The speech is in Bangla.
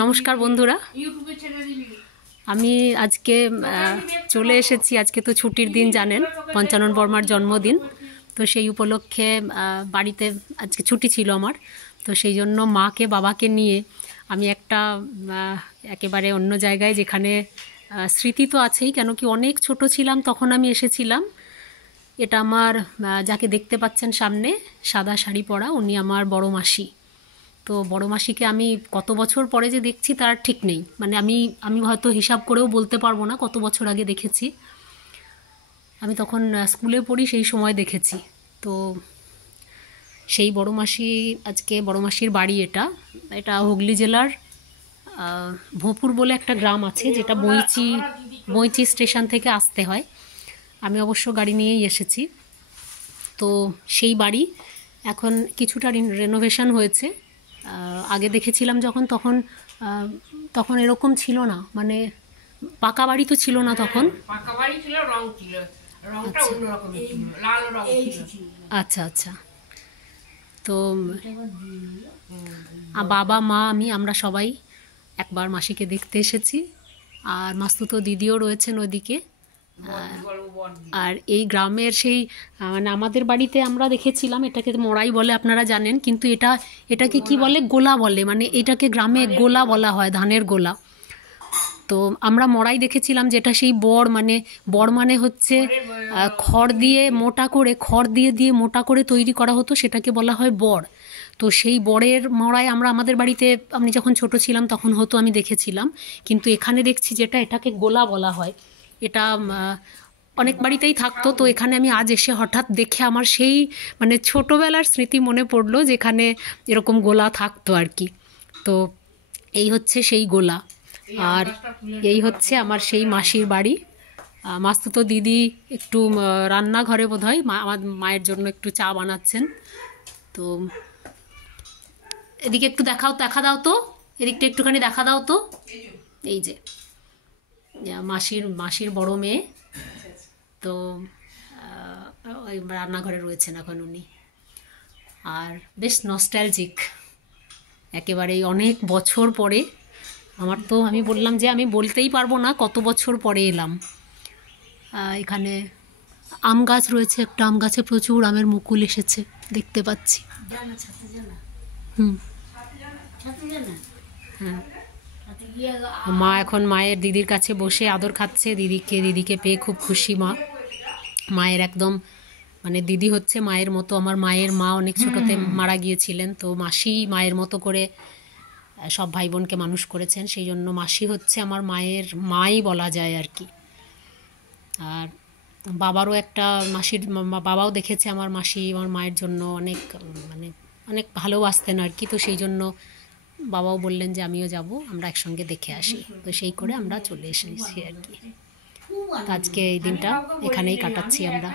নমস্কার বন্ধুরা, আমি আজকে চলে এসেছি। আজকে তো ছুটির দিন, জানেন, পঞ্চানন বর্মার জন্মদিন। তো সেই উপলক্ষে বাড়িতে আজকে ছুটি ছিল আমার। তো সেই জন্য মাকে বাবাকে নিয়ে আমি একটা একেবারে অন্য জায়গায়, যেখানে স্মৃতি তো আছেই, কেন কি অনেক ছোট ছিলাম তখন আমি এসেছিলাম। এটা আমার, যাকে দেখতে পাচ্ছেন সামনে সাদা শাড়ি পরা, উনি আমার বড় মাসি। তো বড় মাসিকে আমি কত বছর পরে যে দেখছি তার ঠিক নেই, মানে আমি হয়তো হিসাব করেও বলতে পারবো না কত বছর আগে দেখেছি। আমি তখন স্কুলে পড়ি, সেই সময় দেখেছি। তো সেই বড় মাসি, আজকে বড় মাসির বাড়ি এটা হুগলি জেলার ভোঁপুর বলে একটা গ্রাম আছে, যেটা বইচি স্টেশন থেকে আসতে হয়। আমি অবশ্য গাড়ি নিয়েই এসেছি। তো সেই বাড়ি এখন কিছুটা রেনোভেশন হয়েছে। আগে দেখেছিলাম যখন, তখন এরকম ছিল না, মানে পাকা বাড়ি তো ছিল না তখন। পাকা বাড়ি ছিল, রং ছিল, রংটা অন্যরকম ছিল, লাল রং ছিল। আচ্ছা আচ্ছা। তো বাবা মা আমরা সবাই একবার মাসিকে দেখতে এসেছি। আর মাস্তুতো দিদিও রয়েছেন ওদিকে। আর এই গ্রামের সেই, মানে আমাদের বাড়িতে আমরা দেখেছিলাম, এটাকে মড়াই বলে, আপনারা জানেন, কিন্তু এটাকে কি বলে, গোলা বলে, মানে এটাকে গ্রামে গোলা বলা হয়, ধানের গোলা। তো আমরা মড়াই দেখেছিলাম, যেটা সেই বড় মানে হচ্ছে খড় দিয়ে মোটা করে তৈরি করা হতো, সেটাকে বলা হয় বড়। তো সেই বড়ের মড়াই আমাদের বাড়িতে, আমি যখন ছোট ছিলাম তখন হতো, আমি দেখেছিলাম। কিন্তু এখানে দেখছি এটাকে গোলা বলা হয়। এটা অনেক বাড়িতেই থাকতো। তো এখানে আমি আজ এসে হঠাৎ দেখে আমার সেই, মানে ছোটোবেলার স্মৃতি মনে পড়লো, যেখানে এরকম গোলা থাকতো আর কি। তো এই হচ্ছে সেই গোলা। আর এই হচ্ছে আমার সেই মাসির বাড়ি। মাস্তুতো দিদি একটু রান্নাঘরে বোধহয় আমার মায়ের জন্য একটু চা বানাচ্ছেন। তো এদিকে একটু দেখা দাও তো, এদিকটা একটুখানি দেখা দাও তো। এই যে মাসির বড় মেয়ে, তো ওই রান্নাঘরে রয়েছেন এখন উনি। আর বেশ নস্টালজিক, একেবারেই অনেক বছর পরে। আমি বললাম যে আমি বলতেই পারবো না কত বছর পরে এলাম। এখানে আম গাছ রয়েছে, একটা আম গাছে প্রচুর আমের মুকুল এসেছে, দেখতে পাচ্ছি। হ্যাঁ, মা এখন মায়ের দিদির কাছে বসে আদর খাচ্ছে। দিদিকে পেয়ে খুব খুশি মা। মায়ের একদম, মানে দিদি হচ্ছে মায়ের মতো। আমার মায়ের মা অনেক ছোটতে মারা গিয়েছিলেন, তো মাসি মায়ের মতো করে সব ভাই বোনকে মানুষ করেছেন। সেই জন্য মাসি হচ্ছে আমার মায়ের মাই বলা যায় আর কি। আর বাবারও একটা বাবাও দেখেছে আমার মাসি আমার মায়ের জন্য অনেক ভালোবাসতেন আর কি। তো সেই জন্য বাবাও বললেন যে আমিও যাব, আমরা একসঙ্গে দেখে আসি। তো সেই করে আমরা চলে এসেছি আর কি। আজকে এই দিনটা এখানেই কাটাচ্ছি আমরা।